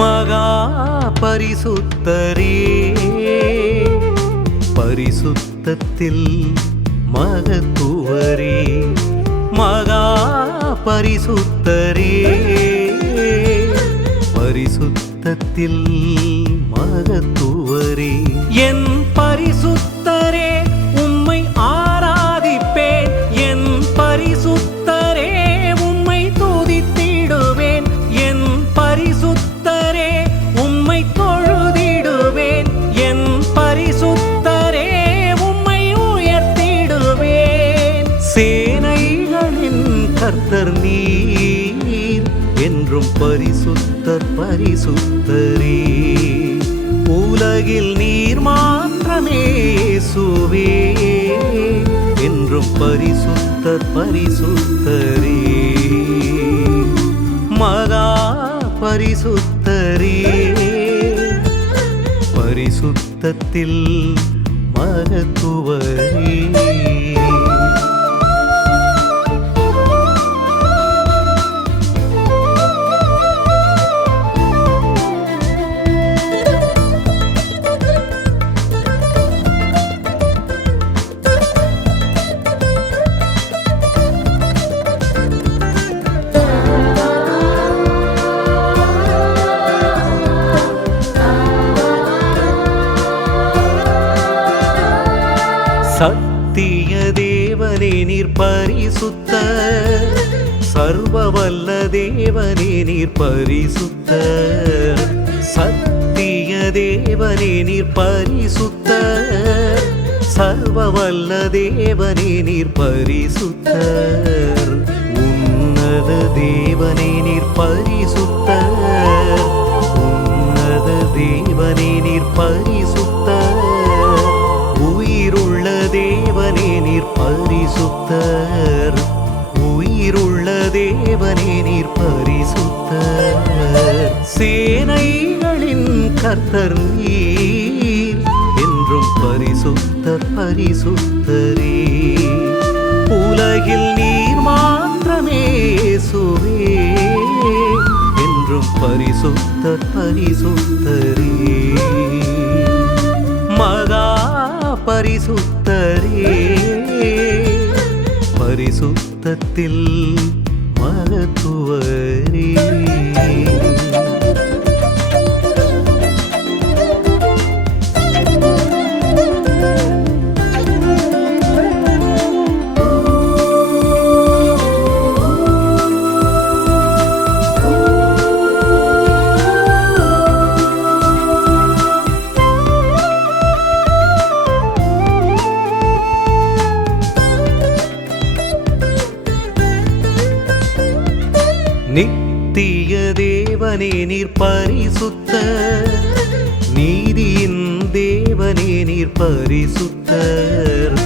மகா பரிசுத்தரே, பரிசுத்தத்தில் மகத்துவரே. மகா பரிசுத்தரே, பரிசுத்தத்தில் மகத்துவரே. என் பரிசுத்தரே உம்மை ஆராதிப்பேன், என் பரிசுத்தரே உம்மை துதித்திடுவேன், என் பரிசுத்தரே உம்மை தொழுதிடுவேன், என் பரிசுத்தரே உம்மை உயர்த்திடுவேன். சேனைகளின் கர்த்தர் நீர், என்றும் பரிசுத்தர் பரிசுத்தரே. உலகில் நீர் மாத்திரமே இயேசுவே, என்றும் பரிசுத்தர் பரிசுத்தரே. மகா பரிசுத்தரே, பரிசுத்தத்தில் மகத்துவரே. சத்திய தேவனே நீர் பரிசுத்தர், சர்வவல்ல தேவனே நீர் பரிசுத்தர். சத்திய தேவனே நீர் பரிசுத்தர், சர்வவல்ல தேவனே நீர் பரிசுத்தர். உன்னத தேவனே நீர் பரிசுத்தர், உன்னத தேவனே நீர் பரிசுத்தர். உயிருள்ள தேவனே நீர் பரிசுத்தர், உயிருள்ள தேவனே நீர் பரிசுத்தர். சேனைகளின் கர்த்தர் நீர், என்றும் பரிசுத்தர் பரிசுத்தரே. உலகில் நீர் மாத்திரமே இயேசுவே, என்றும் பரிசுத்தர் பரிசுத்தரே. மகா பரிசுத்தரே, பரிசுத்தத்தில் மகத்துவரே. நித்திய தேவனே நீர் பரிசுத்தர், நீதியின் தேவனே நீர் பரிசுத்தர்.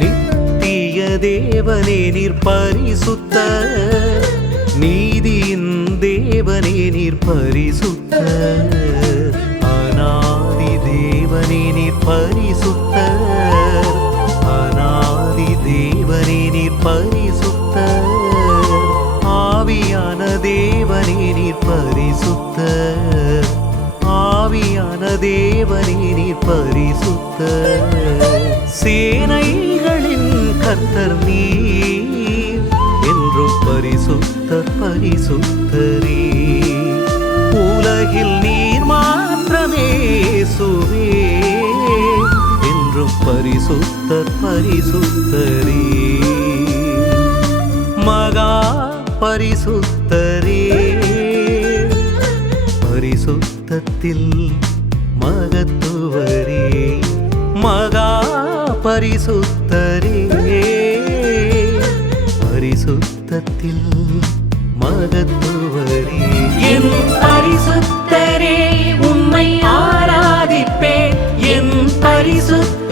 நித்திய தேவனே நீர் பரிசுத்தர், நீதியின் தேவனே நீர் பரிசுத்தர். அநாதி தேவனே நீர் பரிசுத்தர், அநாதி தேவனே நீர் பரிசுத்தர். ஆவியான தேவனே நீர் பரிசுத்தர், ஆவியான தேவனே நீர் பரிசுத்தர். சேனைகளின் கர்த்தர் நீர், என்றும் பரிசுத்தர் பரிசுத்தரே. உலகில் நீர் மாத்திரமே இயேசுவே, என்றும் பரிசுத்தர் பரிசுத்தரே. மகா பரிசுத்தரே, பரிசுத்தத்தில் பரிசுத்தத்தில் மகத்துவரே மகா பரிசுத்தரே பரிசுத்தத்தில் மகத்துவரே என் பரிசுத்தரே உம்மை ஆராதிப்பேன் என் பரிசுத்த